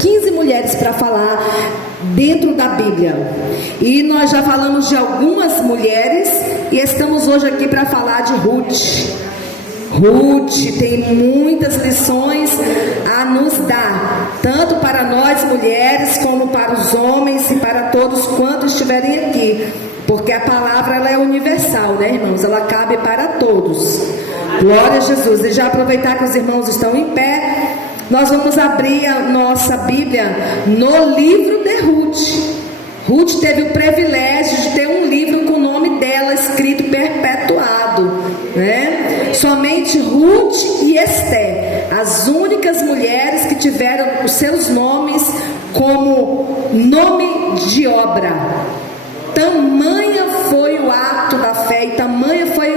15 mulheres para falar dentro da Bíblia. E nós já falamos de algumas mulheres e estamos hoje aqui para falar de Ruth. Ruth tem muitas lições a nos dar, tanto para nós mulheres, como para os homens e para todos quantos estiverem aqui, porque a palavra ela é universal, né, irmãos? Ela cabe para todos. Glória a Jesus. E já aproveitar que os irmãos estão em pé, nós vamos abrir a nossa Bíblia no livro de Ruth. Ruth teve o privilégio de ter um livro com o nome dela escrito perpetuado, né? Somente Ruth e Esté, as únicas mulheres que tiveram os seus nomes como nome de obra. Tamanha foi o ato da fé e tamanha foi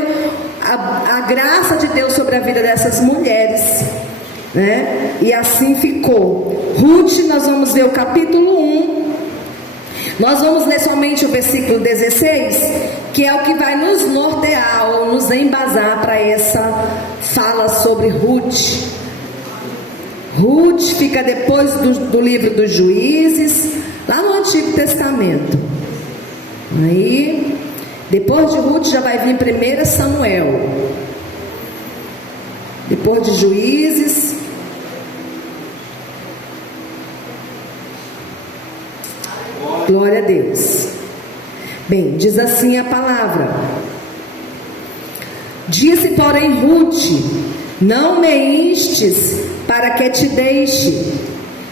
a graça de Deus sobre a vida dessas mulheres, né? E assim ficou. Ruth, nós vamos ver o capítulo 1. Nós vamos ler somente o versículo 16, que é o que vai nos nortear ou nos embasar para essa fala sobre Ruth. Ruth fica depois do livro dos Juízes, lá no Antigo Testamento. Aí, depois de Ruth já vai vir 1 Samuel. Depois de Juízes, glória a Deus. Bem, diz assim a palavra: disse, porém, Ruth: não me instes para que te deixe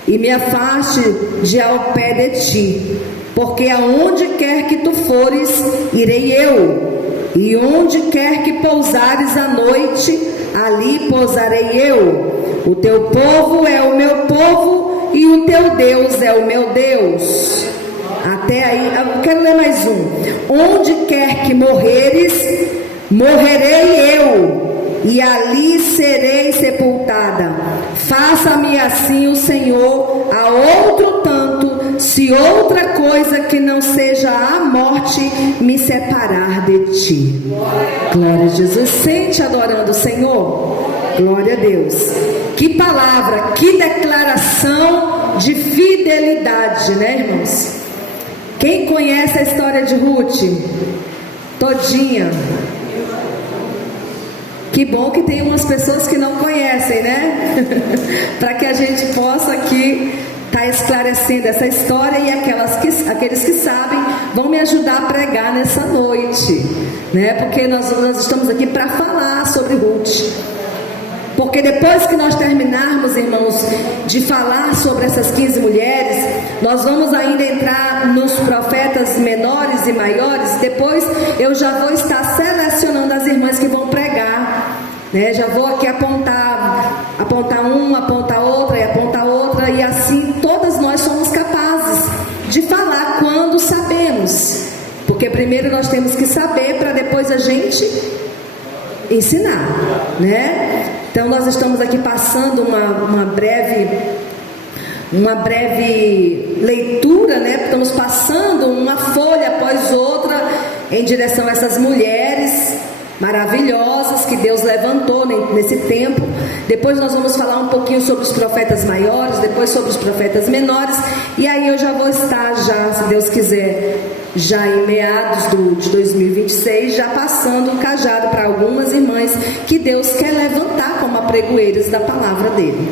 e me afaste de ao pé de ti, porque aonde quer que tu fores, irei eu, e onde quer que pousares à noite, ali pousarei eu. O teu povo é o meu povo, e o teu Deus é o meu Deus. Até aí, eu quero ler mais um. Onde quer que morreres, morrerei eu, e ali serei sepultada. Faça-me assim o Senhor a outro tanto, se outra coisa que não seja a morte me separar de ti. Glória a Jesus. Sente adorando o Senhor. Glória a Deus. Que palavra, que declaração de fidelidade, né, irmãos? Quem conhece a história de Ruth? Todinha. Que bom que tem umas pessoas que não conhecem, né? Para que a gente possa aqui estar esclarecendo essa história, e aqueles que sabem vão me ajudar a pregar nessa noite, né? Porque nós estamos aqui para falar sobre Ruth. Porque depois que nós terminarmos, irmãos, de falar sobre essas 15 mulheres, nós vamos ainda entrar nos profetas menores e maiores. Depois eu já vou estar selecionando as irmãs que vão pregar, né? Já vou aqui apontar uma, apontar outra, e assim todas nós somos capazes de falar quando sabemos. Porque primeiro nós temos que saber para depois a gente ensinar, né? Então nós estamos aqui passando uma breve leitura, né? Estamos passando uma folha após outra em direção a essas mulheres maravilhosas que Deus levantou nesse tempo. Depois nós vamos falar um pouquinho sobre os profetas maiores, depois sobre os profetas menores, e aí eu já vou estar, se Deus quiser, já em meados de 2026, já passando o cajado para algumas irmãs que Deus quer levantar como apregoeiras da palavra dele.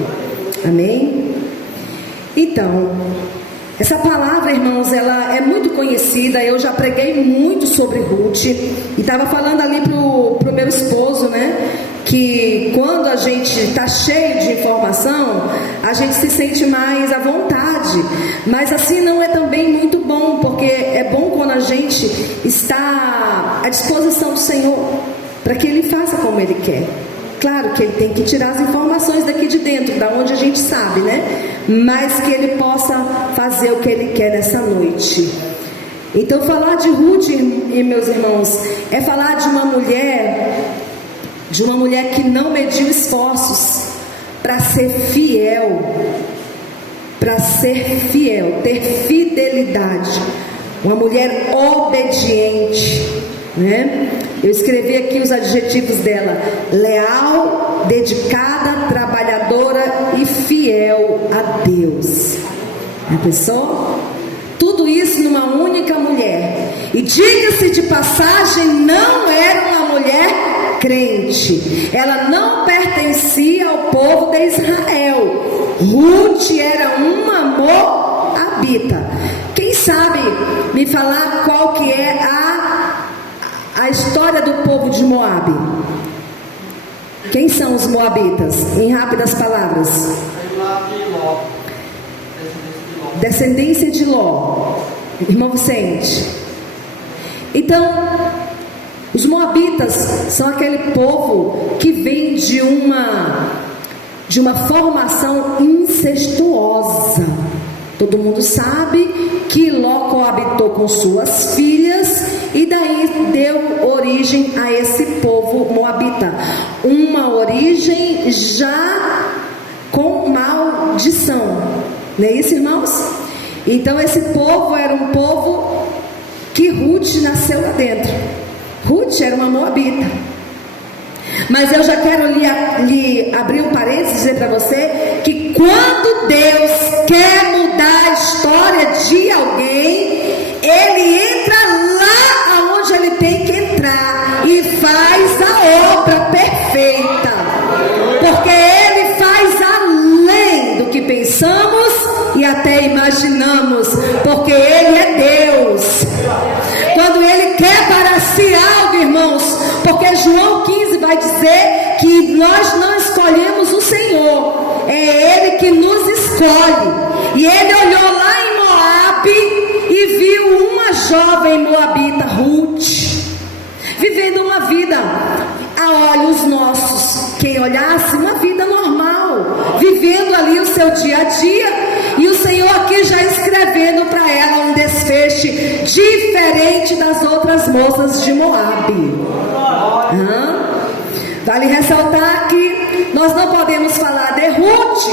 Amém? Então, essa palavra, irmãos, ela é muito conhecida. Eu já preguei muito sobre Ruth, e estava falando ali pro meu esposo, né, que quando a gente está cheio de informação, a gente se sente mais à vontade, mas assim não é também muito bom, porque é bom quando a gente está à disposição do Senhor, para que Ele faça como Ele quer. Claro que Ele tem que tirar as informações daqui de dentro, da onde a gente sabe, né? Mas que Ele possa fazer o que Ele quer nessa noite. Então falar de Ruth, e meus irmãos, é falar de uma mulher que não mediu esforços para ser fiel, ter fidelidade, uma mulher obediente, né? Eu escrevi aqui os adjetivos dela: leal, dedicada, trabalhadora, trabalhadora e fiel a Deus. Já pensou? Tudo isso numa única mulher. E diga-se de passagem, não era uma mulher crente. Ela não pertencia ao povo de Israel. Ruth era uma moabita. Quem sabe me falar qual que é a história do povo de Moabe? Quem são os moabitas? Em rápidas palavras. Descendência de Ló. Irmão Vicente. Então, os moabitas são aquele povo que vem de uma formação incestuosa. Todo mundo sabe que Ló coabitou com suas filhas e daí deu origem a esse povo moabita. Uma origem já com maldição. Não é isso, irmãos? Então esse povo era um povo que Ruth nasceu lá dentro. Ruth era uma moabita. Mas eu já quero lhe abrir um parênteses e dizer para você que quando Deus quer mudar a história de alguém, Ele entra lá aonde Ele tem que entrar e faz a obra perfeita, porque Ele faz além do que pensamos e até imaginamos, porque Ele é Deus. Quando Ele quer para si algo, irmãos, porque João 15 vai dizer que nós não escolhemos o Senhor, é Ele que nos escolhe. E Ele olhou lá em Moabe e viu uma jovem moabita, Ruth, vivendo uma vida a olhos nossos, quem olhasse, uma vida normal, vivendo ali o seu dia a dia, e o Senhor aqui já escrevendo para ela um desfecho diferente das outras moças de Moabe. Vale ressaltar que nós não podemos falar de Ruth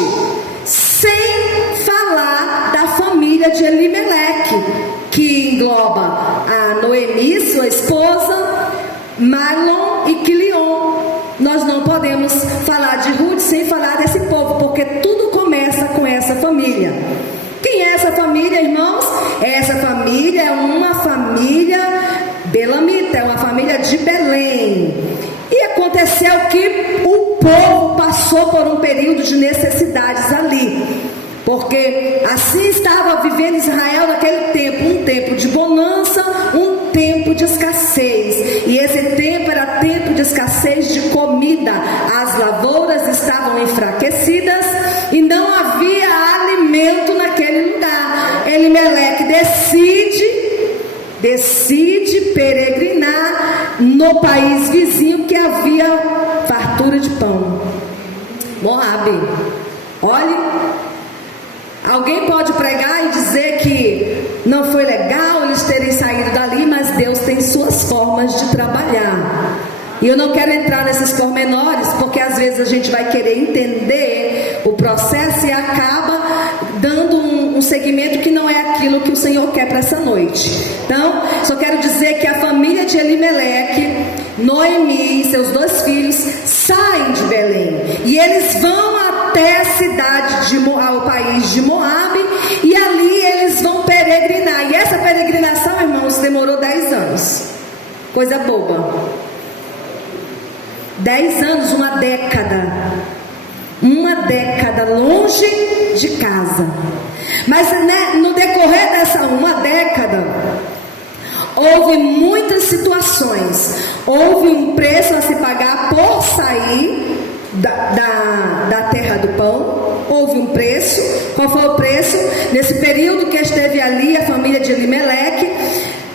sem falar da família de Elimeleque, que engloba a Noemi, sua esposa, Mahlon e Quilion. Nós não podemos falar de Ruth sem falar desse povo, porque tudo começa com essa família. Quem é essa família, irmãos? Essa família é uma família belamita, é uma família de Belém. E aconteceu que o povo passou por um período de necessidades ali, porque assim estava vivendo Israel naquele tempo, um tempo de bonança, um tempo de escassez, e esse tempo era tempo de escassez de comida. As lavouras estavam enfraquecidas e não havia alimento naquele lugar. Elimeleque decide peregrinar no país vizinho, que havia fartura de pão. Moabe. Olhe, alguém pode pregar e dizer que não foi legal eles terem saído dali, mas Deus tem suas formas de trabalhar. E eu não quero entrar nesses pormenores, porque às vezes a gente vai querer entender o processo e acaba dando um segmento que não é aquilo que o Senhor quer para essa noite. Então, só quero dizer que a família de Elimeleque, Noemi e seus 2 filhos saem de Belém, e eles vão até a cidade ao país de Moabe, e ali eles vão peregrinar. E essa peregrinação, irmãos, demorou 10 anos. Coisa boba. 10 anos, uma década longe de casa. Mas no decorrer dessa uma década, houve muitas situações. Houve um preço a se pagar por sair da terra do pão. Houve um preço. Qual foi o preço? Nesse período que esteve ali, a família de Elimeleque,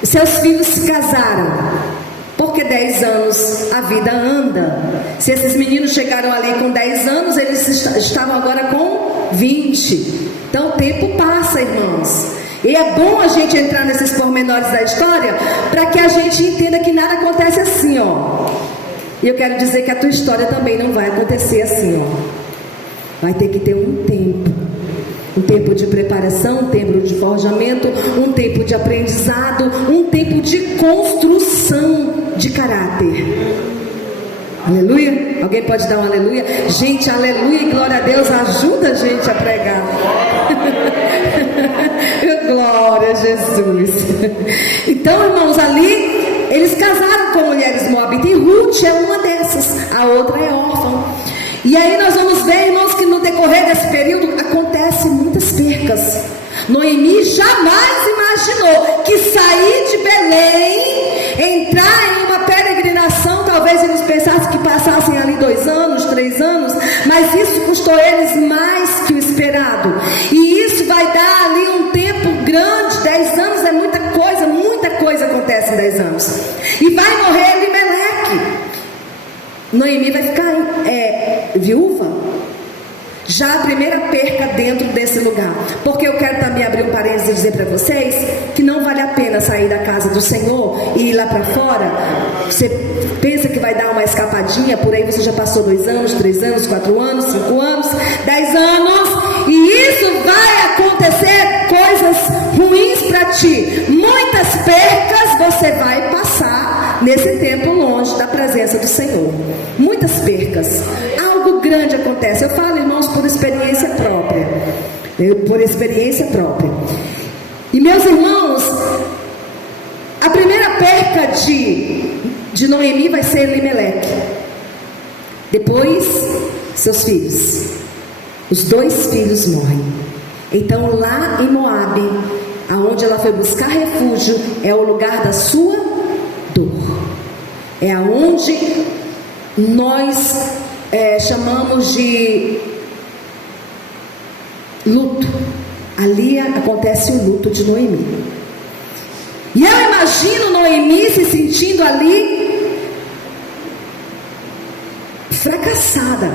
seus filhos se casaram. Porque 10 anos a vida anda. Se esses meninos chegaram ali com 10 anos, eles estavam agora com 20. Então o tempo passa, irmãos. E é bom a gente entrar nesses pormenores da história, para que a gente entenda que nada acontece assim, ó. E eu quero dizer que a tua história também não vai acontecer assim, ó. Vai ter que ter um tempo. Um tempo de preparação, um tempo de forjamento, um tempo de aprendizado, um tempo de construção de caráter. Aleluia. Alguém pode dar um aleluia? Gente, aleluia e glória a Deus ajuda a gente a pregar. Glória a Jesus. Então, irmãos, ali eles casaram com mulheres moabitas, e Ruth é uma dessas, a outra é órfã. E aí nós vamos ver, irmãos, que no decorrer desse período acontecem muitas percas. Noemi jamais imaginou que sair de Belém, entrar em uma peregrinação, talvez eles pensassem que passassem ali 2 anos, 3 anos, mas isso custou eles mais que o esperado. E isso vai dar ali um tempo grande. 10 anos é muita coisa acontece em 10 anos. E vai morrer Elimeleque. Noemi vai ficar viúva. Já a primeira perca dentro desse lugar. Porque eu quero também abrir um parênteses e dizer para vocês que não vale a pena sair da casa do Senhor e ir lá para fora. Você pensa que vai dar uma escapadinha, por aí você já passou 2 anos, 3 anos, 4 anos, 5 anos, 10 anos, e isso vai acontecer coisas ruins para ti. Muitas percas você vai passar nesse tempo longe da presença do Senhor. Muitas percas. Algo grande acontece. Eu falo, irmãos, por experiência própria. E meus irmãos, a primeira perca de Noemi vai ser Elimeleque. Depois, seus filhos. Os 2 filhos morrem. Então lá em Moabe, aonde ela foi buscar refúgio, é o lugar da sua dor. É aonde nós chamamos de luto. Ali acontece o luto de Noemi. E eu imagino Noemi se sentindo ali fracassada,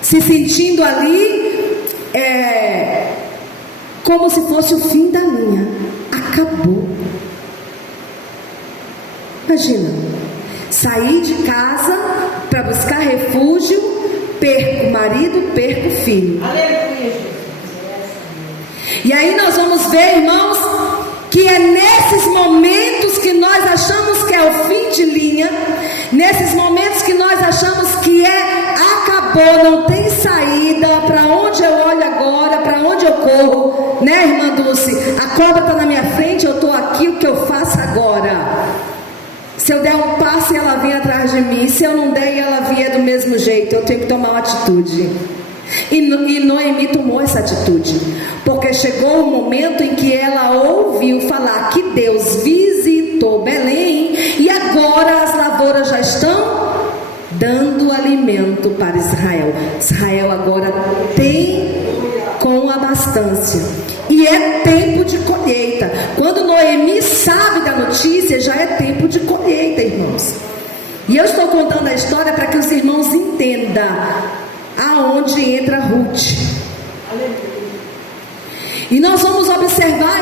se sentindo ali como se fosse o fim da linha. Acabou. Imagina, sair de casa para buscar refúgio, perco o marido, perco o filho. E aí nós vamos ver, irmãos, que é nesses momentos que nós achamos que é o fim de linha, nesses momentos que nós achamos que acabou, não tem saída, para onde eu olho agora, para onde eu corro, né, irmã Dulce? A cobra está na minha frente, eu estou aqui, o que eu faço agora? Se eu der um passo e ela vem atrás de mim, se eu não der e ela vier do mesmo jeito, eu tenho que tomar uma atitude. E Noemi tomou essa atitude, porque chegou o momento em que ela ouviu falar que Deus visitou Belém, e agora as lavouras já estão dando alimento para Israel. Israel agora tem com abastança, e é tempo de colheita. Quando Noemi sabe da notícia, já é tempo de colheita, irmãos. E eu estou contando a história para que os irmãos entendam aonde entra Ruth. E nós vamos observar,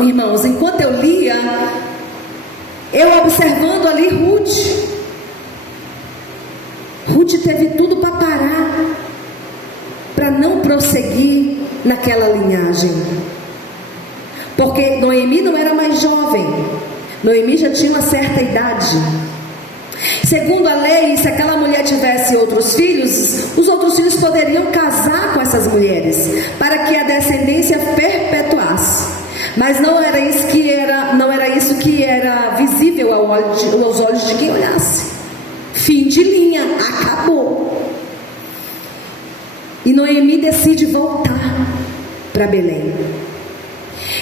irmãos, enquanto eu lia, eu observando ali Ruth. Ruth teve tudo para parar, para não prosseguir naquela linhagem, porque Noemi não era mais jovem. Noemi já tinha uma certa idade. Segundo a lei, se aquela mulher tivesse outros filhos, os outros filhos poderiam casar com essas mulheres, para que a descendência perpetuasse. Mas não era isso que era visível aos olhos de quem olhasse. Fim de linha, acabou. E Noemi decide voltar para Belém.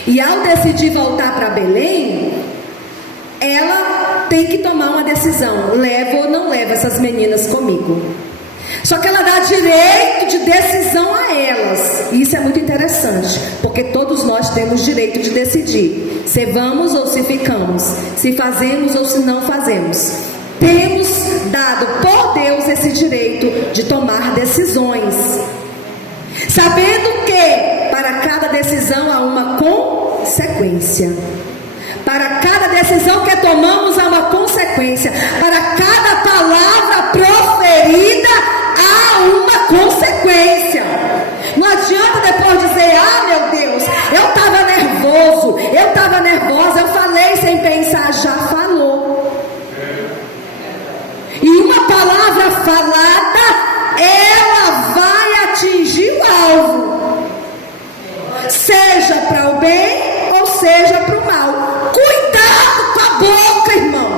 E ao decidir voltar para Belém, ela tem que tomar uma decisão: levo ou não levo essas meninas comigo? Só que ela dá direito de decisão a elas. E isso é muito interessante, porque todos nós temos direito de decidir se vamos ou se ficamos, se fazemos ou se não fazemos. Temos dado por Deus esse direito de tomar decisões, sabendo que para cada decisão há uma consequência. Para cada decisão que tomamos há uma consequência. Para cada palavra proferida há uma consequência. Não adianta depois dizer: ah, meu Deus, eu estava nervoso, eu estava nervosa, eu falei sem pensar. Já falou. E uma seja para o bem ou seja para o mal. Cuidado com a boca, irmão.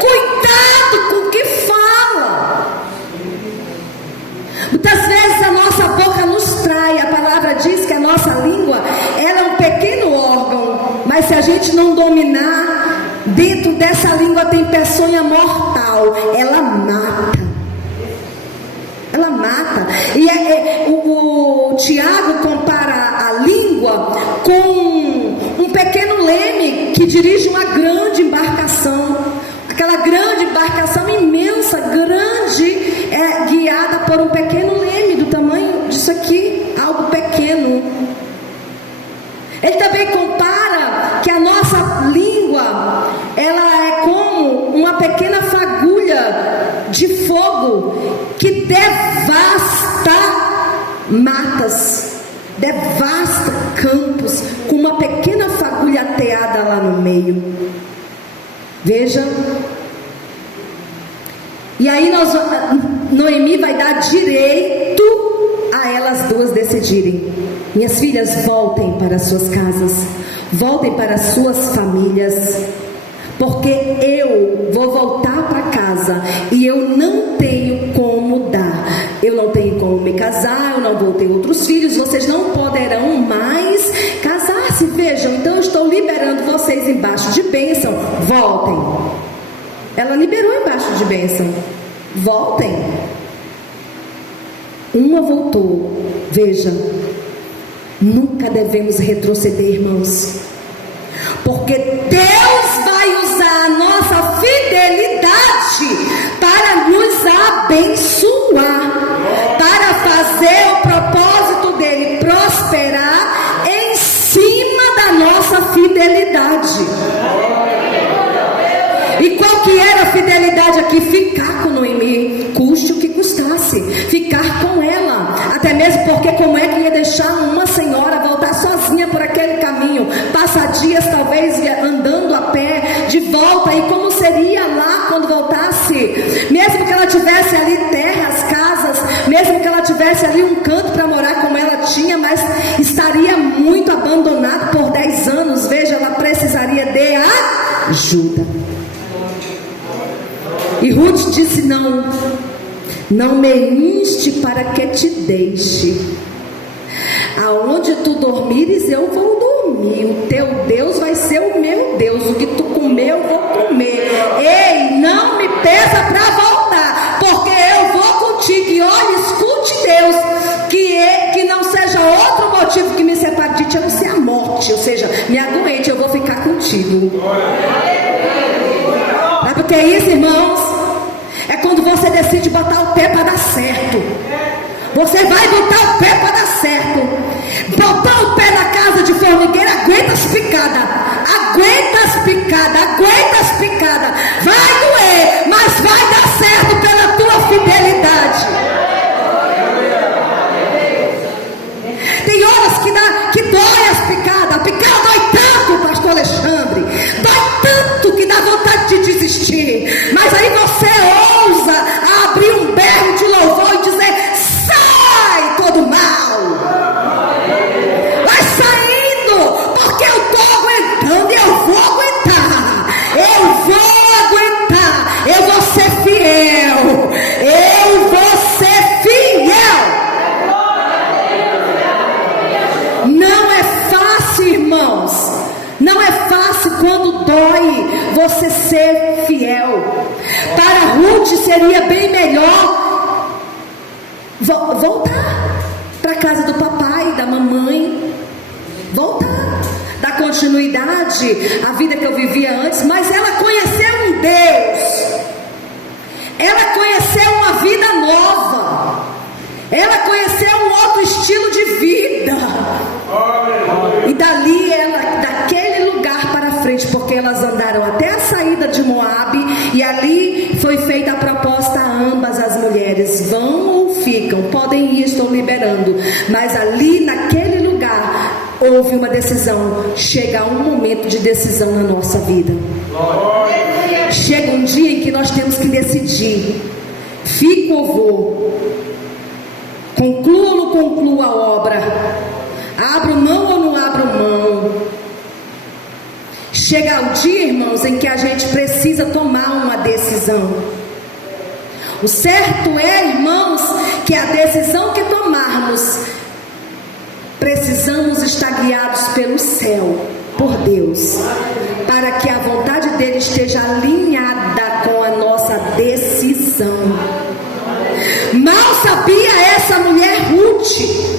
Cuidado com o que fala. Muitas vezes a nossa boca nos trai. A palavra diz que a nossa língua, ela é um pequeno órgão, mas se a gente não dominar, dentro dessa língua tem peçonha mortal. Ela mata. Ela mata. E o Tiago compara a língua com um pequeno leme que dirige uma grande embarcação. Aquela grande embarcação imensa, grande, guiada por um pequeno leme do tamanho disso aqui, algo pequeno. Ele também compara que a nossa língua, ela é como uma pequena fagulha de fogo que devasta matas, devasta campos, com uma pequena fagulha ateada lá no meio. Veja. E aí Noemi vai dar direito a elas duas decidirem. Minhas filhas, voltem para suas casas, voltem para suas famílias, porque eu vou voltar para casa e eu não tenho como dar. Eu não tenho como me casar, eu não vou ter outros filhos, vocês não poderão mais casar-se. Vejam, então eu estou liberando vocês embaixo de bênção. Voltem. Ela liberou embaixo de bênção. Voltem. Uma voltou. Veja, nunca devemos retroceder, irmãos, porque Deus vai usar a nossa fidelidade para nos abençoar, para fazer o propósito dele prosperar em cima da nossa fidelidade. E qual que era a fidelidade aqui? Ficar com Noemi, custe o que custasse, ficar com ela, até mesmo porque como é que ia deixar uma senhora voltar sozinha por aquele caminho, passar dias talvez andando a pé de volta, e como seria lá quando voltasse, mesmo que ela tivesse ali terras, casas, mesmo que ela tivesse ali um canto para morar como ela tinha, mas estaria muito abandonado por 10 anos, veja, ela precisaria de ajuda. E Ruth disse: não me inste para que te deixe. Aonde tu dormires eu vou dormir, o teu Deus vai ser o meu Deus, o que tu comer eu vou comer. Ei, não me peça para voltar, porque eu vou contigo. E olha, escute Deus, que não seja outro motivo que me separe de ti, a não ser a morte, ou seja, me aguente, eu vou ficar contigo. Sabe o que é isso, irmãos? É quando você decide botar o pé para dar certo. Você vai botar o pé para dar certo. Botar o pé na casa de formigueira, aguenta as picadas. Aguenta as picadas, aguenta as picadas. Vai doer, mas vai dar certo pela tua fidelidade. Tem horas que dói as picadas. A picada dói tanto, pastor Alexandre. Dói tanto que dá vontade de desistir. Mas aí você ousa abrir um berro de louvor e dizer: sai todo mal. Vai saindo, porque eu estou aguentando e eu vou aguentar. Eu vou aguentar. Eu vou ser fiel. Eu vou ser fiel. Não é fácil, irmãos. Não é fácil quando dói você ser fiel. Para Ruth seria bem melhor voltar para a casa do papai, da mamãe, voltar, dar continuidade à vida que eu vivia antes. Mas ela conheceu um Deus, ela conheceu uma vida nova, ela conheceu um outro estilo de vida. E dali daquele lugar para frente, porque elas andaram até a saída de Moabe, e ali foi feita a proposta a ambas as mulheres: vão ou ficam, podem ir, estou liberando. Mas ali naquele lugar houve uma decisão. Chega um momento de decisão na nossa vida. Chega um dia em que nós temos que decidir: fico ou vou? Concluo ou não concluo a obra? Abro mão ou não abro mão? Chega o dia, irmãos, em que a gente precisa tomar uma decisão. O certo é, irmãos, que a decisão que tomarmos, precisamos estar guiados pelo céu, por Deus, para que a vontade dele esteja alinhada com a nossa decisão. Mal sabia essa mulher Ruth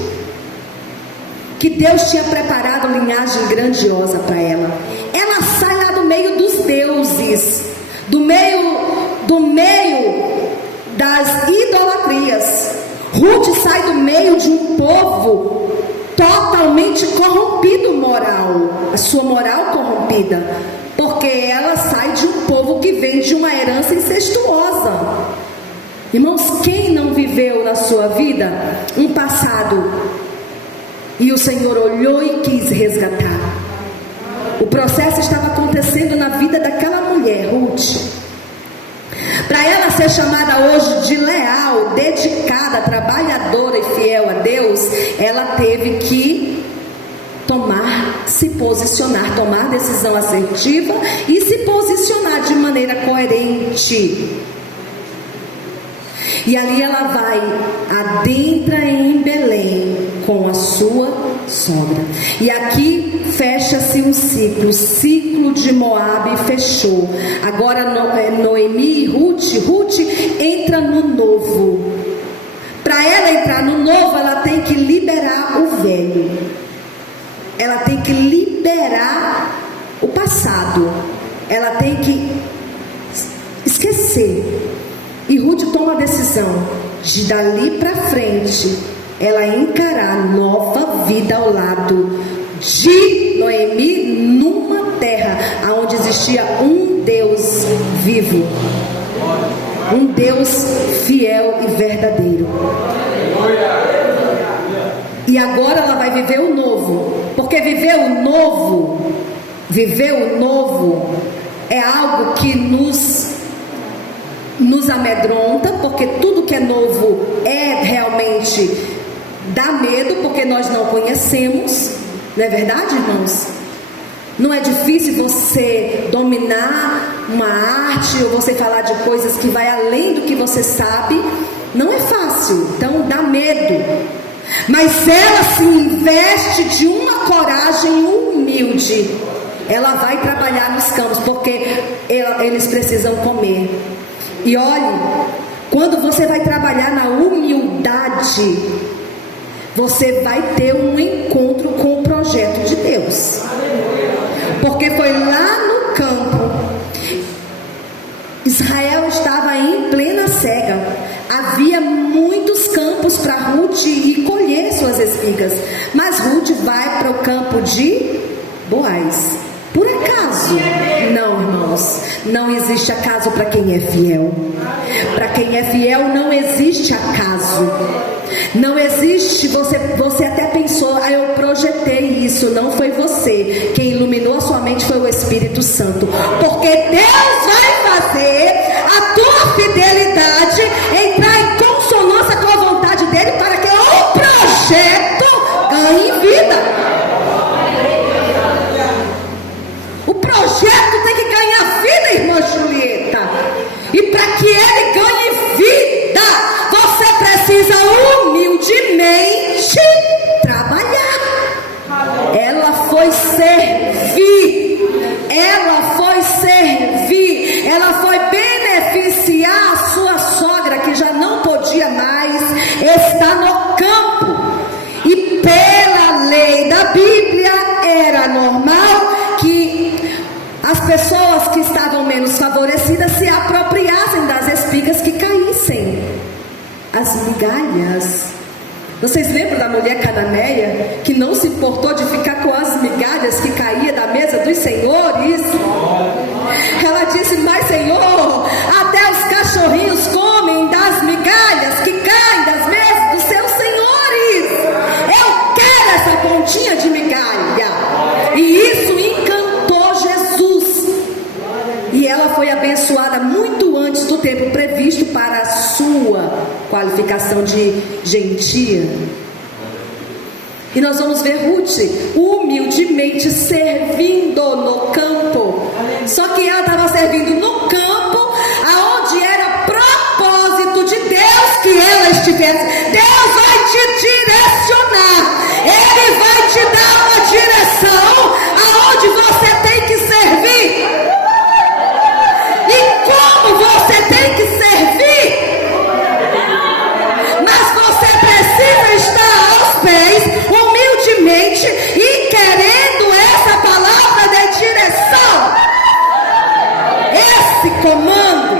que Deus tinha preparado linhagem grandiosa para ela. Ela sai lá do meio dos deuses, do meio das idolatrias. Ruth sai do meio de um povo totalmente corrompido moral, a sua moral corrompida, porque ela sai de um povo que vem de uma herança incestuosa. Irmãos, quem não viveu na sua vida um passado e o Senhor olhou e quis resgatar? O processo estava acontecendo na vida daquela mulher, Ruth. Para ela ser chamada hoje de leal, dedicada, trabalhadora e fiel a Deus, ela teve que se posicionar, tomar decisão assertiva e se posicionar de maneira coerente. E ali ela vai, adentra em Belém com a sua sogra. E aqui fecha-se um ciclo. O ciclo de Moabe fechou. Agora Noemi e Ruth entra no novo. Para ela entrar no novo, ela tem que liberar o velho. Ela tem que liberar o passado. Ela tem que esquecer. E Ruth toma a decisão de dali para frente ela encarar nova vida ao lado de Noemi, numa terra onde existia um Deus vivo, um Deus fiel e verdadeiro. E agora ela vai viver o novo, porque viver o novo é algo que nos amedronta, porque tudo que é novo realmente dá medo, porque nós não conhecemos. Não é verdade, irmãos? Não é difícil você dominar uma arte, ou você falar de coisas que vai além do que você sabe. Não é fácil, então dá medo. Mas ela se investe de uma coragem humilde. Ela vai trabalhar nos campos, porque eles precisam comer. E olhe, quando você vai trabalhar na humildade, você vai ter um encontro com o projeto de Deus. Porque foi lá no campo, Israel estava em plena cega. Havia muitos campos para Ruth ir colher suas espigas. Mas Ruth vai para o campo de Boaz. Por acaso? Não, irmãos. Não existe acaso para quem é fiel. Para quem é fiel não existe acaso. Não existe, você até pensou, eu projetei isso. Não foi você. Quem iluminou a sua mente foi o Espírito Santo. Porque Deus vai fazer a tua fidelidade entrar em consonância com a vontade dele, para que o projeto ganhe vida. O projeto tem que ganhar vida, irmã Julieta. E para que ele ganhe vida, você precisa humildemente trabalhar. Ela foi servir. Ela foi beneficiar a sua sogra, que já não podia mais estar no campo. E pela lei da Bíblia era normal que as pessoas que estavam menos favorecidas se apropriassem das espigas que caíssem, as migalhas. Vocês lembram da mulher cananeia que não se importou de ficar com as migalhas que caíam da mesa dos senhores? Ela disse: mas Senhor, até os cachorrinhos comem das migalhas que caem das mesas dos seus senhores. Eu quero essa pontinha de migalha. E isso encantou Jesus. E ela foi abençoada muito antes do tempo previsto para a sua qualificação de gentia. E nós vamos ver Ruth humildemente servindo no campo. Só que ela estava servindo no campo, aonde era propósito de Deus que ela estivesse. Deus vai te direcionar. Ele vai te dar uma direção aonde você tem que servir. E como você tem que servir. Mas você precisa estar aos pés, humildemente, e querendo essa palavra de direção, esse comando.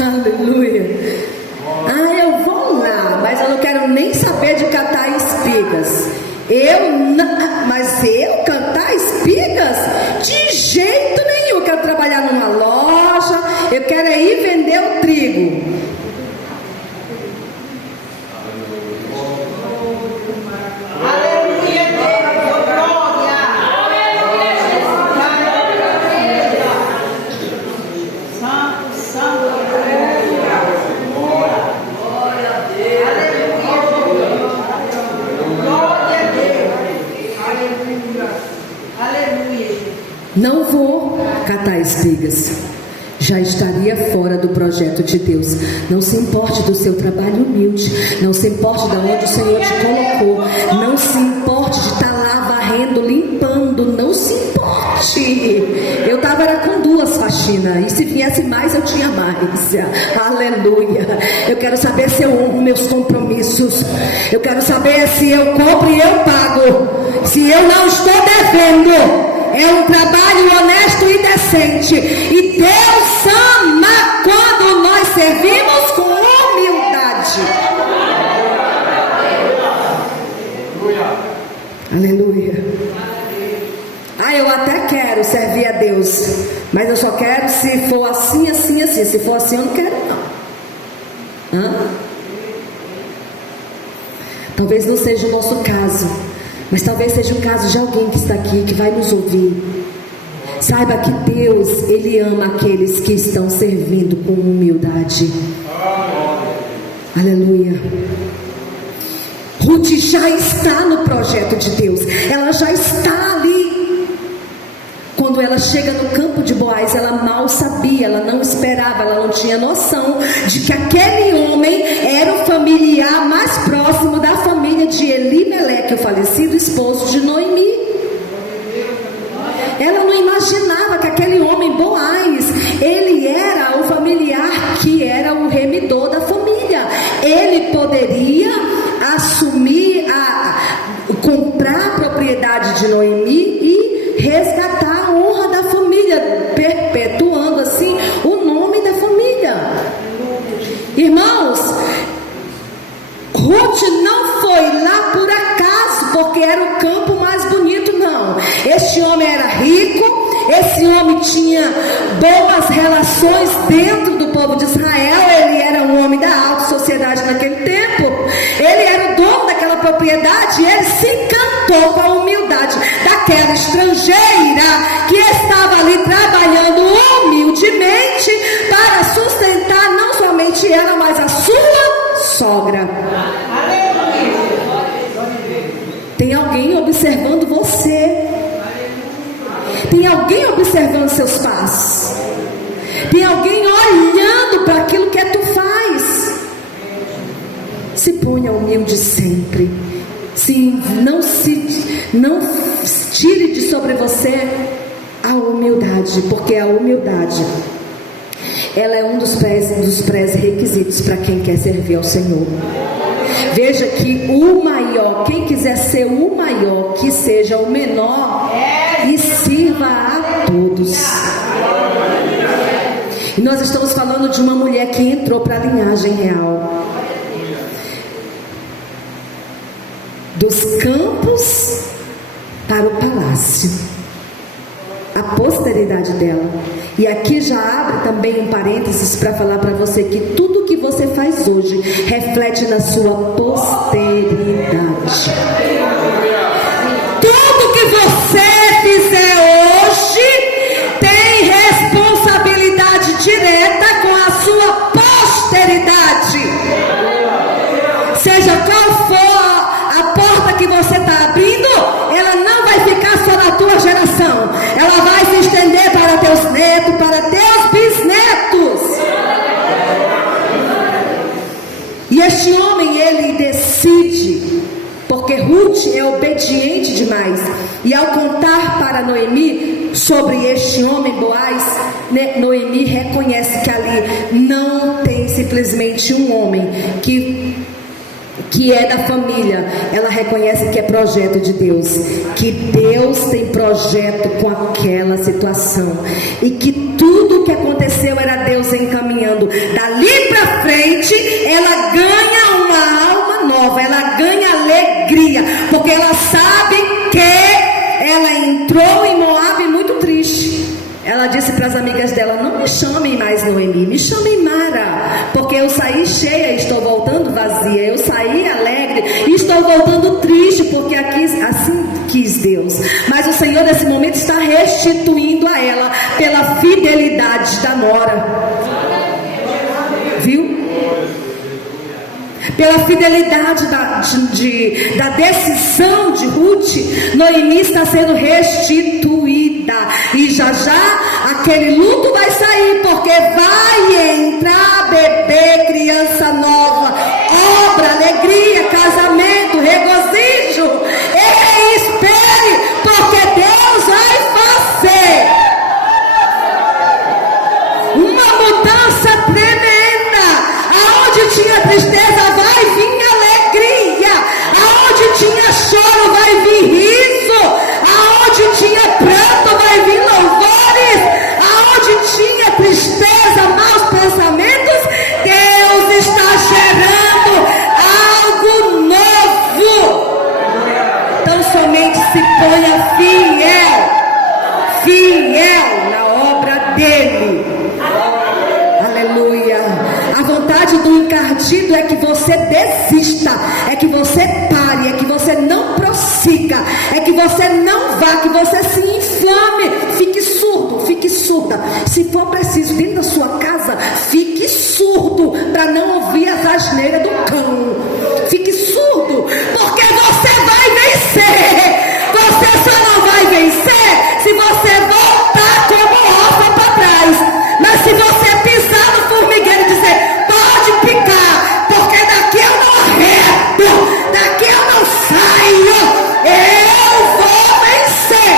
Aleluia. Eu vou lá, mas eu não quero nem saber de catar espigas. Mas eu cantar espigas? De jeito nenhum. Eu quero trabalhar numa loja, eu quero ir vender o trigo. Não vou catar espigas. Já estaria fora do projeto de Deus. Não se importe do seu trabalho humilde. Não se importe de onde o Senhor te colocou. Não se importe de estar lá varrendo, limpando. Não se importe. Eu estava com 2 faxinas. E se viesse mais, eu tinha mais. Aleluia. Eu quero saber se eu honro meus compromissos. Eu quero saber se eu compro e eu pago. Se eu não estou devendo. É um trabalho honesto e decente. E Deus ama quando nós servimos com humildade. Aleluia. Eu até quero servir a Deus, mas eu só quero se for assim, assim, assim. Se for assim, eu não quero não. Talvez não seja o nosso caso, mas talvez seja o caso de alguém que está aqui, que vai nos ouvir. Saiba que Deus, Ele ama aqueles que estão servindo com humildade. Aleluia. Ruth já está no projeto de Deus. Ela já está ali. Quando ela chega no campo de Boaz, ela mal sabia, ela não esperava, ela não tinha noção de que aquele homem era o familiar mais próximo da família de Elimeleque, o falecido esposo de Noemi. Ela não imaginava que aquele homem Boaz, ele era o familiar que era o remidor da família. Ele poderia assumir, comprar a propriedade de Noemi e resgatar a honra da família, perpetuando assim o nome da família. Irmãos, Ruth não foi lá por acaso, porque era o campo mais bonito, não. Este homem era rico, esse homem tinha boas relações dentro do povo de Israel, ele era um homem da alta sociedade naquele tempo, ele era o dono daquela propriedade, e ele se encantou com a humildade daquela estrangeira que estava ali trabalhando humildemente para sustentar não somente ela, mas a sua sogra. Tem alguém observando você. Tem alguém observando seus passos. Tem alguém olhando para aquilo que tu faz. Se ponha humilde sempre. Não tire de sobre você a humildade, porque a humildade, ela é um dos pré-requisitos para quem quer servir ao Senhor. Veja que o maior, quem quiser ser o maior, que seja o menor e sirva a todos. E nós estamos falando de uma mulher que entrou para a linhagem real, dos campos para o palácio, a posteridade dela. E aqui já abre também um parênteses para falar para você que tudo que você faz hoje reflete na sua posteridade. Tudo que você fizer hoje tem responsabilidade direta seja qual for a porta que você está abrindo, ela não vai ficar só na tua geração, ela vai se estender para teus netos, para teus bisnetos. E este homem, ele decide, porque Ruth é obediente demais, e ao contar para Noemi sobre este homem Boaz, Noemi reconhece que ali não tem simplesmente um homem que é da família. Ela reconhece que é projeto de Deus, que Deus tem projeto com aquela situação, e que tudo o que aconteceu era Deus encaminhando. Dali para frente ela ganha uma alma nova, ela ganha alegria, porque ela sabe que ela entrou em Moabe muito triste. Ela disse para as amigas dela: não me chamem mais Noemi, me chamem Mara, porque eu saí cheia e estou voltando vazia, eu saí alegre e estou voltando triste, porque aqui, assim quis Deus. Mas o Senhor nesse momento está restituindo a ela pela fidelidade da nora, viu? Pela fidelidade da decisão de Ruth, Noemi está sendo restituída. E já aquele luto vai sair, porque vai entrar bebê, criança nova, obra, alegria, casamento, regozijo. Ei, espere, porque Deus vai fazer uma mudança tremenda. Aonde tinha tristeza vai vir alegria, aonde tinha choro vai vir riso, aonde tinha pranto vai vir louvores, aonde tinha tristeza, maus pensamentos, Deus está gerando algo novo. Então somente se ponha fiel na obra dele. Aleluia. A vontade do encardido é que você desista, é que você pare, é que você não prossiga, é que você não vá, que você se inflame, fique surdo, fique surda. Se for preciso, dentro da sua casa, fique surdo para não ouvir as asneiras do cão. Fique surdo, porque você vai vencer. Você só não vai vencer se você voltar como órfã para trás. Mas se você pisar no formigueiro e dizer: pode picar, porque daqui eu não arredo, daqui eu não saio, eu vou vencer.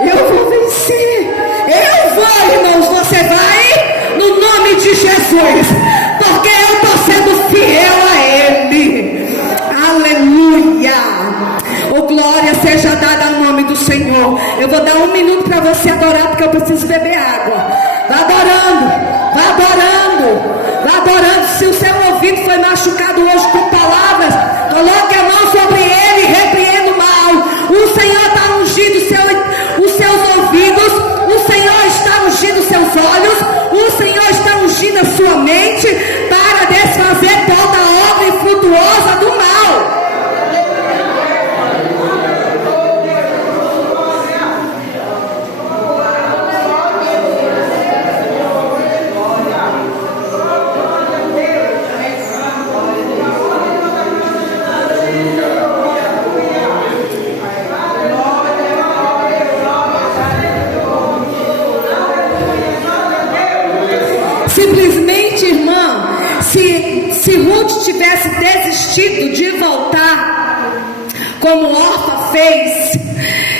Eu vou vencer. Eu vou, irmãos, você vai no nome de Jesus, porque eu estou sendo fiel a Ele. Aleluia. Oh, glória seja dada ao nome do Senhor. Eu vou dar 1 minuto para você adorar, porque eu preciso beber água. Vá adorando, vá adorando, vá adorando. Se o seu ouvido foi machucado hoje com palavras, coloque a mão sobre ele e repreenda o mal. O Senhor está ungindo os seus ouvidos, o Senhor está ungindo os seus olhos, o Senhor está ungindo a sua mente para desfazer toda obra infrutuosa do mal. Simplesmente, irmã, se Ruth tivesse desistido de voltar, como Orfa fez,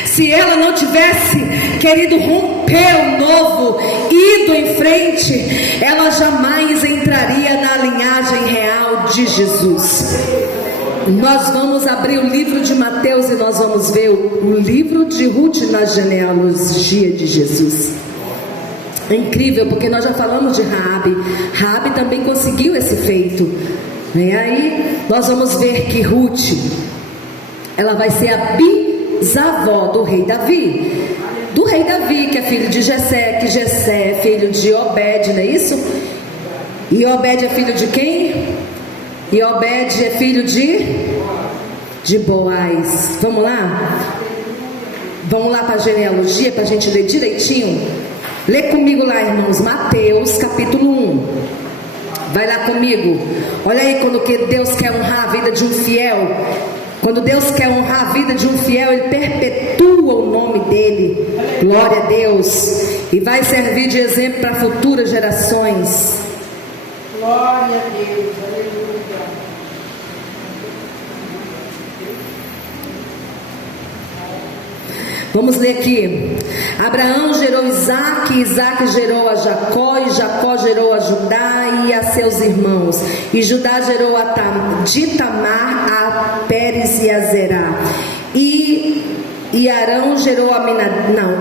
se ela não tivesse querido romper o novo, ido em frente, ela jamais entraria na linhagem real de Jesus. Nós vamos abrir o livro de Mateus e nós vamos ver o livro de Ruth na genealogia de Jesus. É incrível, porque nós já falamos de Raabe. Raabe também conseguiu esse feito. E aí nós vamos ver que Ruth, ela vai ser a bisavó do rei Davi. Do rei Davi, que é filho de Jessé, que Jessé é filho de Obed, não é isso? E Obed é filho de quem? E Obed é filho de Boaz. Vamos lá? Vamos lá para a genealogia, para a gente ler direitinho. Lê comigo lá, irmãos, Mateus capítulo 1. Vai lá comigo. Olha aí, quando Deus quer honrar a vida de um fiel. Quando Deus quer honrar a vida de um fiel, Ele perpetua o nome dEle. Glória a Deus. E vai servir de exemplo para futuras gerações. Glória a Deus. Aleluia. Vamos ler aqui. Abraão gerou Isaque, Isaque gerou a Jacó, e Jacó gerou a Judá e a seus irmãos. E Judá gerou de Tamar a Pérez e a Zerá. E Arão gerou a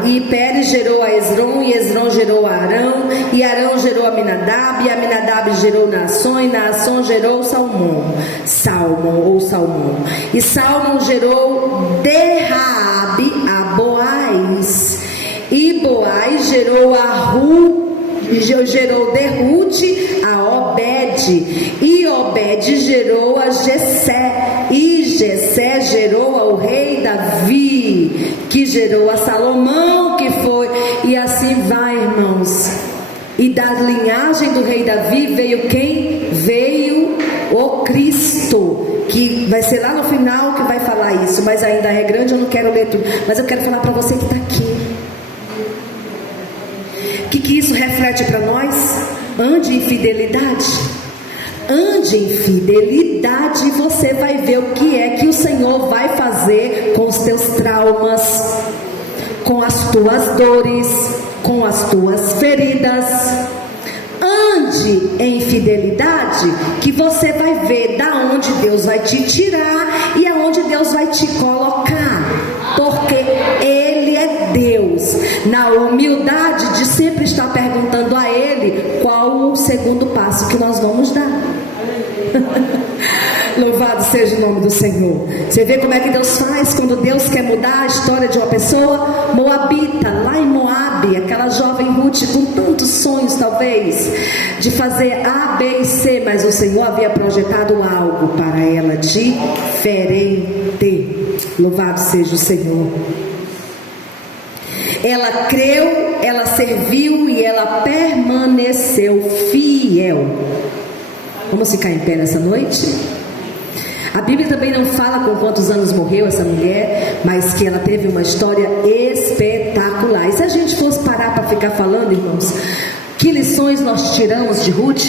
e Pérez gerou a Esrom, e Esrom gerou a Arão, e Arão gerou a Aminadab, e Aminadab gerou Naasson, e Naasson gerou Salmão. E Salmão gerou de Raabe a Boaz, e Boaz gerou gerou de Ruth a Obed, e Obed gerou a Jessé, e Jessé gerou ao rei Davi, que gerou a Salomão, que foi, e assim vai, irmãos. E da linhagem do rei Davi veio quem? Veio o Cristo, que vai ser lá no final que vai falar isso, mas ainda é grande, eu não quero ler tudo, mas eu quero falar para você que está aqui. O que isso reflete para nós? Ande em fidelidade. Ande em fidelidade, você vai ver o que é que o Senhor vai fazer com os teus traumas, com as tuas dores, com as tuas feridas. Ande em fidelidade, que você vai ver da onde Deus vai te tirar e aonde Deus vai te colocar, porque Ele é Deus. Na humildade de sempre estar perguntando a Ele qual o segundo passo que nós vamos dar. Louvado seja o nome do Senhor. Você vê como é que Deus faz quando Deus quer mudar a história de uma pessoa? Moabita, lá em Moabe, aquela jovem Ruth com tantos sonhos talvez de fazer A, B e C, mas o Senhor havia projetado algo para ela diferente. Louvado seja o Senhor. Ela creu, ela serviu e ela permaneceu fiel. Vamos ficar em pé nessa noite? A Bíblia também não fala com quantos anos morreu essa mulher, mas que ela teve uma história espetacular. E se a gente fosse parar para ficar falando, irmãos, que lições nós tiramos de Ruth?